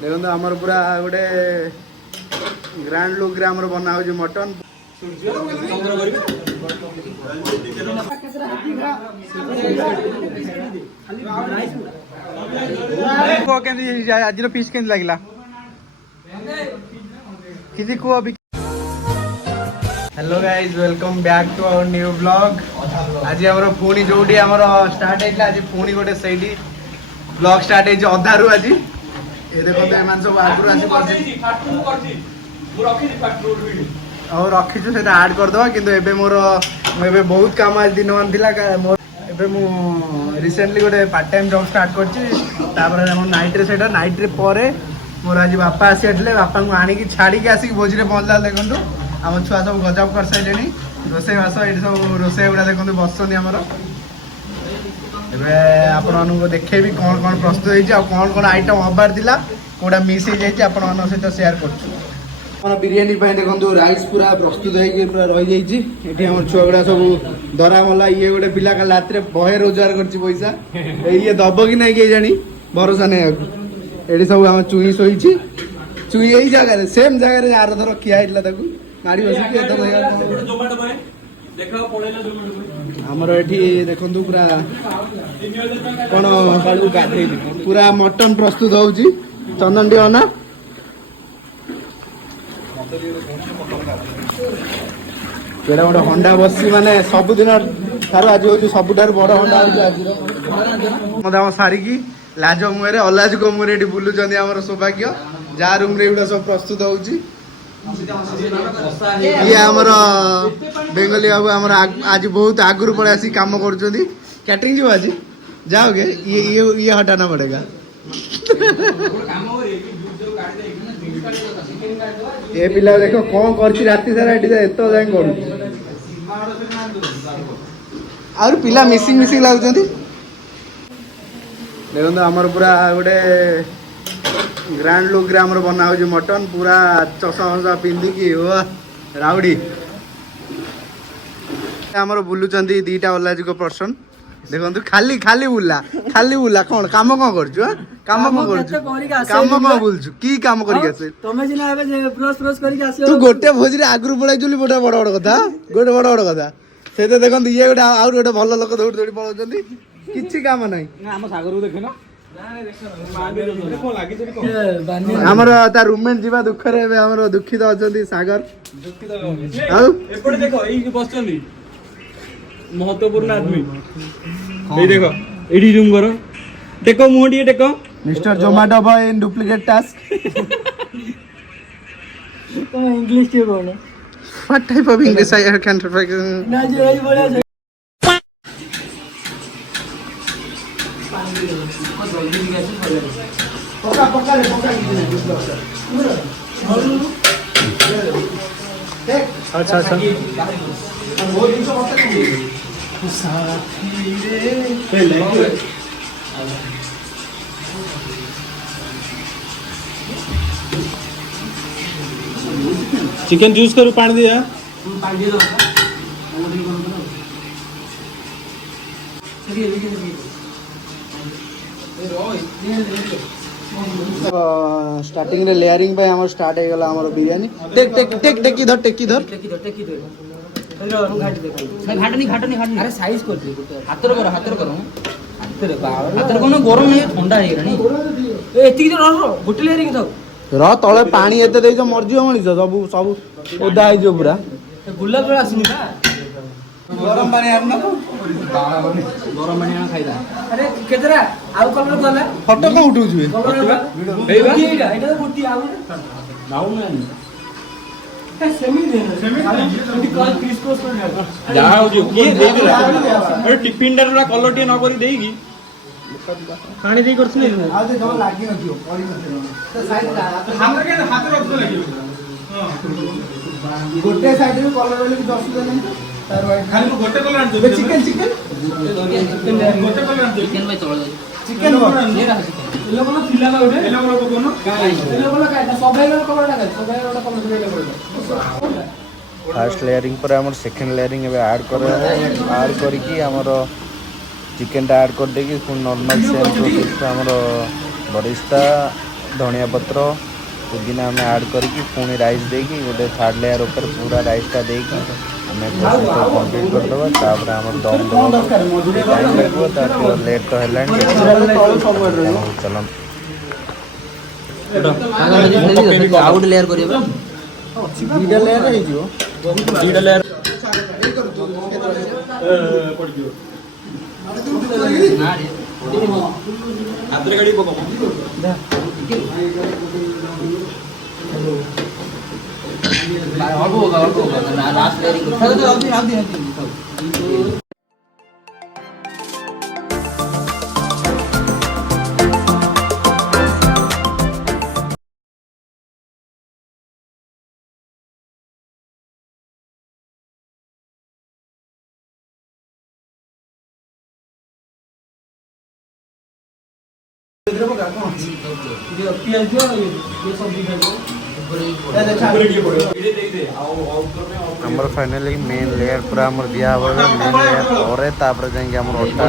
देखो आमर पूरा गोटे ग्रांड लुक रे आमर बना हो मटन आज पीस के लगला किसी को अभी। Hello guys welcome back to our new blog. आज आमर पुणी जो स्टार्ट होता आज पुणी गोटे से ब्लॉग स्टार्ट हो अधारू आज ये देखो एम सब आगुरी और रखीचु से आड करदे कि मोर बहुत कम आज दिन मान थी मोर रिसेंटली गोटे पार्ट टाइम जॉब स्टार्ट कर नाइट रे नाइट रे परे मोर आज बापा आसी बापा को आणिकी छाड़ी आसिक भोजी पहुँचला। देखो आम छुआ सब गजब कर सारे रोसे बास ये सब रोसे गुड़ा देखो बस आपको देखेबी कौन कौन प्रस्तुत होती कौन कौन आइटम हबार था कौटा मिस हो जाए आप सहित सेयार कर बिरियानी देखो राइस पूरा प्रस्तुत होगा रही जाइए छुआ गुड़ा सब धरा मला ये गोटे पिला का रात बहे रोजगार कर पैसा ये दब कि नहीं किए जानी भरोसा नहीं ये सब आम चुई शोई चुई यही जगह सेम जगह आर थर किया मारी बस आमर ये देखु पूरा कौन पूरा मटन प्रस्तुत हो चंदन टी अना गोटे हंडा बसी माने सबुदिन ठार आज हूँ सबुठ बड़ हंडा आज सारिकी लाज मुहर अलाज को मुहर ये बुलूँ आम सौभाग्य जहाँ रूम रे सब प्रस्तुत हो ये आमर बेंगली बाबू आमर आज बहुत आगुरी पड़े आसी कम कर कैटरिंग जो आज जाओगे ये हटाना पड़ेगा ये पिला देखो कौन कर राति सारा एत जाए कर पिला मिसिंग मिसिंग लगुंट देखो आमर पूरा गोटे ग्रांड लुक रे आमर बना हो मटन पूरा चषा फसा पिंधिकी राउडी आमर बुलूं दीटा अलाजिक पर्सन देखो खाली खाली बुला कौन काम कौन कर काम कौन बुलचु की काम करके तू गोटे भोजी आगु पड़ाई गोटे बड़ बड़ कथा गोटे बड़ बड़ कथा से देखो ये गोटे आउ गोटे भल लोक दौड़ी दौड़ी पलाउं किसी काम ना आमर ता रूममेट जीवा दुख रे आमर दुखित अच्छा सागर महत्वपूर्ण आदमी देखो एडी रूम करो टेको मुंडी टेको mister Zomato boy in duplicate task तो इंग्लिश के बोलो what type of English I can try ना जो यही बोला पका अच्छा अच्छा चिकन जूस करू पानी दिया स्टार्टिंग रे लेयरिंग पे हमर स्टार्ट हो गला हमर biryani take take take take इधर अरे साइज कर दे हाथ रो हाथ कोनो गरम नहीं ठंडा हे रानी ए एति तो रह गोटे लेयरिंग तो र तळे पानी एते देई जो मरजी मनिस सब ओदा आइ जो पूरा गुलाब रे आसिनी का गरम पानी आना गरम पानी आना खाइदा अरे केतरा आउ कलर गला फोटो को उठौ जुए एटा तो फुटी आउ नाउ नहीं सेमी क्रिस क्रॉस कर जाओ जो के दे दे अरे टिफिन डर कलर टी न करी देगी पानी दे करछनी आ जे जमा लागी नथियो पड़ी नथियो तो साइड हमरा के हाथ रख लागी हां गोटे साइड रे कलर वाली की दस नहीं तार खाली गोटे कलर आन दे चिकन गोटे कलर आन चिकन भाई तोड़ चिकन ये रहा चिकन एलो कोन फिला का उठे एलो कोन कोन काय एलो कोन काय सबै लो कलर लगा सबै लो कलर ले पड़ो फर्स्ट लेयरिंग पर हमर सेकंड लेयरिंग एबे ऐड करके हमर चिकन टा ऐड कर देगी फिर नॉर्मल सेम प्रोसेस हमर बरिस्ता धनिया पत्र पुदीना आम ऐड करके पुणी राइस देकी गोटे थर्ड लेयर ऊपर पूरा राइसटा देकी आम प्रोसेस कंप्लीट करदेवा तापर आम दम टाइम लगे लेट तो है चलते ଆଉ ଗୋଟେ ଲେୟାର କରିବା ଦୁଇଟା ଲେୟାର ହେଇଯିବ ଦୁଇଟା ଲେୟାର ହାତରେ ଗାଡ଼ି ପକାମ आमर फाइनली मेन लेयर पूरा आमर दिया मेन लेयर पर तापर जाइए आमर अटा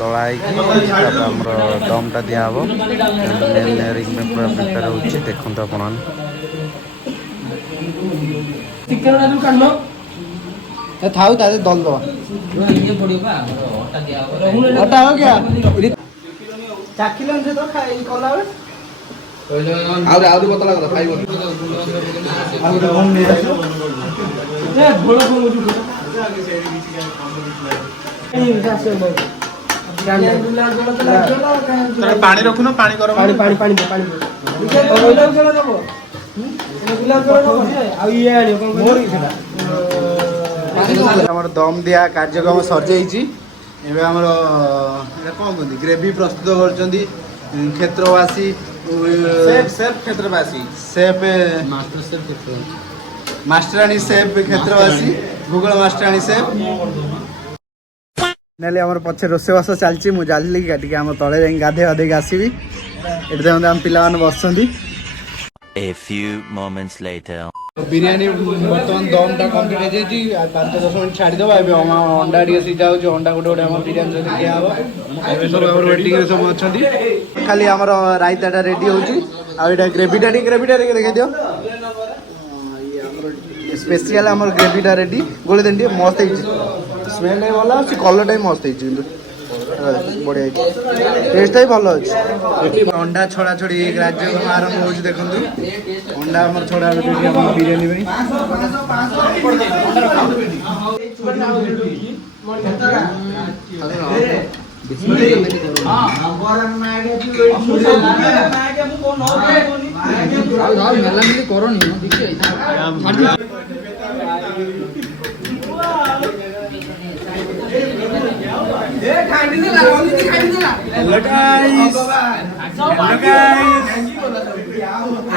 दलाई आमर दमटा दिया मेन लेयरिंग में पूरा प्रिपेयर होची देखंत आपण थाउ तादे दल दवा अटा हो गया चाखिलन से तो खाई कला बे आउरे बतला करा खाइबो आउरे होम ने आसो ए भोलो भोलो जु पानी रखुनो पानी करो पानी पानी पानी पानी गुलाब जल दबो गुलाब जल दबो आ ये आनी कोन मोर इछला हमर दम दिया कार्यक्रम सर जाईची एबे हमर एटा कोन कहंदी ग्रेवी प्रस्तुत करचंदी क्षेत्रवासी सेफ क्षेत्रवासी सेफ मास्टर सेफ क्षेत्रवासी मास्टरानी सेफ क्षेत्रवासी गूगल मास्टरानी सेफ नेले हमर पछे रोसेवास चलची मु जाली गाटी हम तळे जाई गाधे गाधे आसीबी एटा देखंत हम पिला मान बसंदी A few moments later. Biryani बर्तमान दमटा कंप्लीट हो जाइए 5-10 मिनट छाड़ी दबा ए अंडा टी सीझा हो अंडा गोटे गोटे हम बिरयानी सहित दिया हम सब वेटिंग रे सब अच्छी खाली आमर रायताटा रेडी होची आ एटा ग्रेवीटा देखे दियो स्पेशल आमर ग्रेवीटा रेडी गोले दिन मस्त है स्मेल है भल अच्छी कलर मस्त है बढ़िया टेस्ट भी भल अच्छे अंडा छड़ा छड़ी कार्यक्रम आरंभ हो देखु अंडा आम छड़ा बिरयानी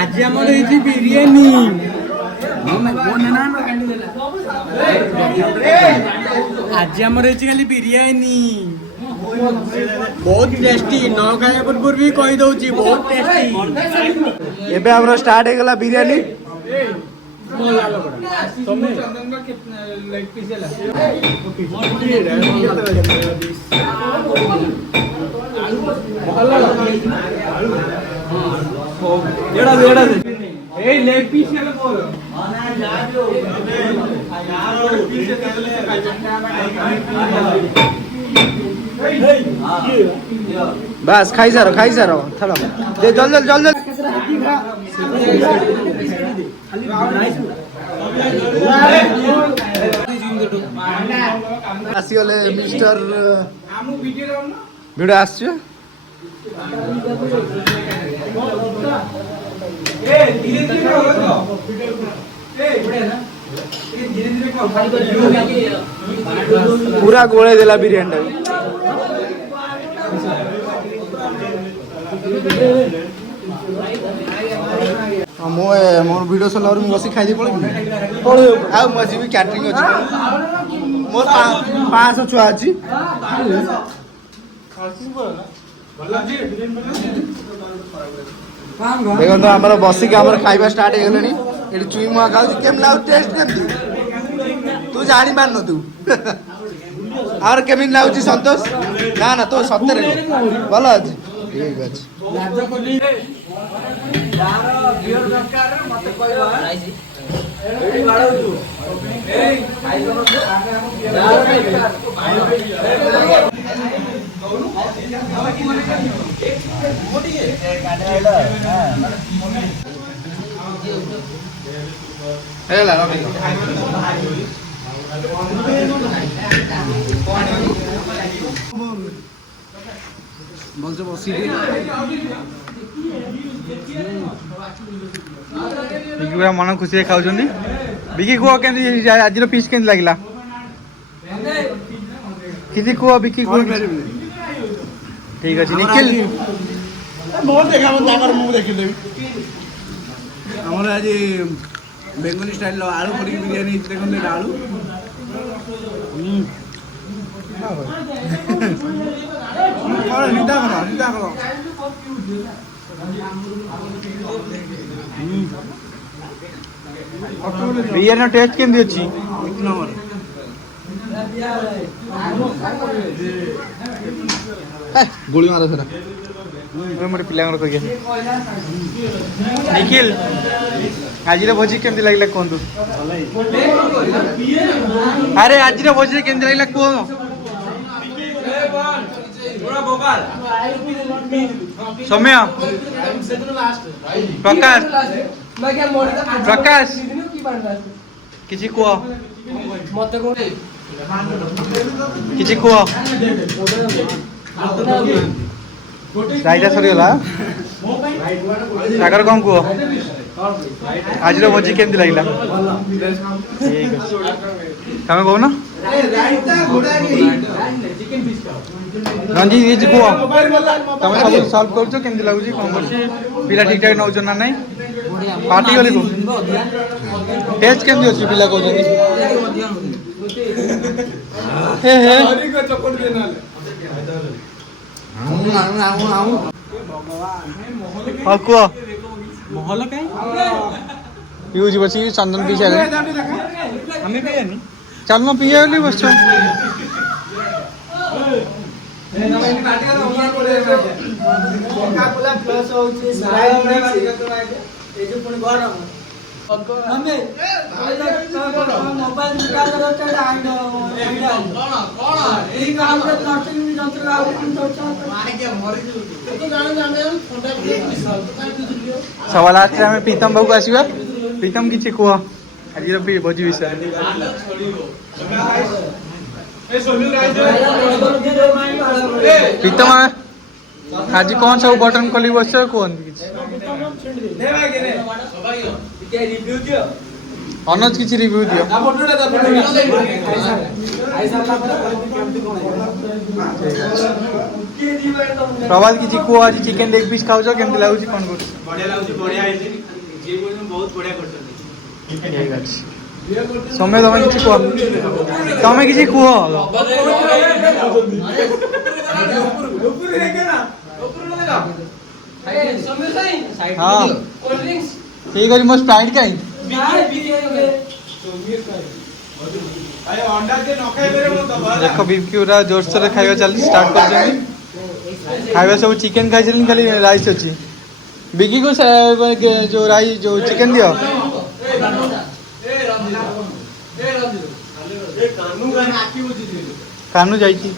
आज आमर बिरयानी आज आमर खाली बिरयानी बहुत टेस्टी न खाया पूर्व भी कही दउची बहुत टेस्टी एबे हमरा स्टार्ट हो गला बिरयानी बस खाई सारो चलो दे जल्दी जल्दी आसीगले मिस्टर वीडियो आसछ पूरा गोले देला बिरयानी मोर वीडियो सर बस खाई पड़े मुझे भी कैटरिंग अच्छी मोर 500 छुआ अच्छी देखो आम बसिक खाଇବା स्टार्ट हो गले ये चुई मुआ खाऊ केम लाग टेस्ट केमती तू जानी पारन तू और केमिन लाଗୁଛି संतोष ना ना तो सत्य भल अच्छे ठीक अच्छे ଲାଜ କଲି ଯାହାର ବିଅର ଦରକାର ମତେ କହିବ ଏଇଠି ବାଡଉଛୁ ଏଇ ଖାଇଦବ ଭଲସେ ବସିକି ବିକି ପୁରା ମନ ଖୁସିରେ ଖାଉଛନ୍ତି। ବିକି କୁହ କେମିତି ଆଜିର ପିସ୍ କେମିତି ଲାଗିଲା? କିଛି କୁହ ବିକି କୁହ। ଠିକ ଅଛି ନିଖିଲ ବହୁତ ଦେଖା ତାଙ୍କର ମୁଁ ଦେଖିଦେବି। ଆମର ଆଜି ବେଙ୍ଗଲୀ ଷ୍ଟାଇଲର ଆଳୁ ପଡ଼ିକି ବିରିୟାନୀ ହେଇଛି। ଦେଖନ୍ତୁ ଏଇଟା ଆଳୁ ନିଦା କର ବିରିୟାନୀର ଟେଷ୍ଟ କେମିତି ଅଛି? ଗୁଳି ମାର ସେଟା ଗୋଟେ ପିଲାଙ୍କର କହିକି ନିଖିଲ ଆଜିର ଭୋଜି କେମିତି ଲାଗିଲା କୁହନ୍ତୁ? ଆରେ ଆଜିର ଭୋଜି କେମିତି ଲାଗିଲା କୁହ? ସୌମ୍ୟ ପ୍ରକାଶ କିଛି କୁହ କିଛି କୁହ। ରାଇଟା ସରିଗଲା ସାଗର କଣ କୁହ? ଆଜିର ଭୋଜି କେମିତି ଲାଗିଲା? ଠିକ ଅଛି ତମେ କହୁନ? ରଞ୍ଜିତ କିଛି କୁହ। ତମେ ସବୁ ସଲ୍ଭ କରୁଛ କେମିତି ଲାଗୁଛି କଣ କରୁଛି? ପିଲା ଠିକ ଠାକ ନଉଛ ନା ନାଇଁ? ପାର୍ଟି ଗଲି କୁହ ଟେଷ୍ଟ କେମିତି ଅଛି ପିଲା କହୁଛନ୍ତି? ହେ ହେ ହଁ କୁହ। ମହଲ କାଇଁ ପିଉଛି ବସିକି ଚନ୍ଦନ ପିଇ ସାରିଲେ ଆମେ ପିଇବାନି ଚାଲୁନ ପିଇବା ବୋଲି ବସିଛ। सवाल आसते आम प्रीतम बाबू आसवा। प्रीतम किसी कह आज भोजी विषय प्रीतम आज कौन सब बटन खोल बस कहते अनुज किसी रिव्यू दियो। प्रभात किसी कह आज चिकेन लेग पीस खाऊ केमती लगुच कौन कर समय तुम किसी कह तुम किसी कह हाँ ठीक है मो स्प्राइट कहीं देख बीबीक्यूरा जोरसोर खाଇବା चलती स्टार्ट कर खाଇବା सब चिकेन खाई खाली राइस अच्छी बिकी को जो राइस जो चिकेन दियो कानू जाइए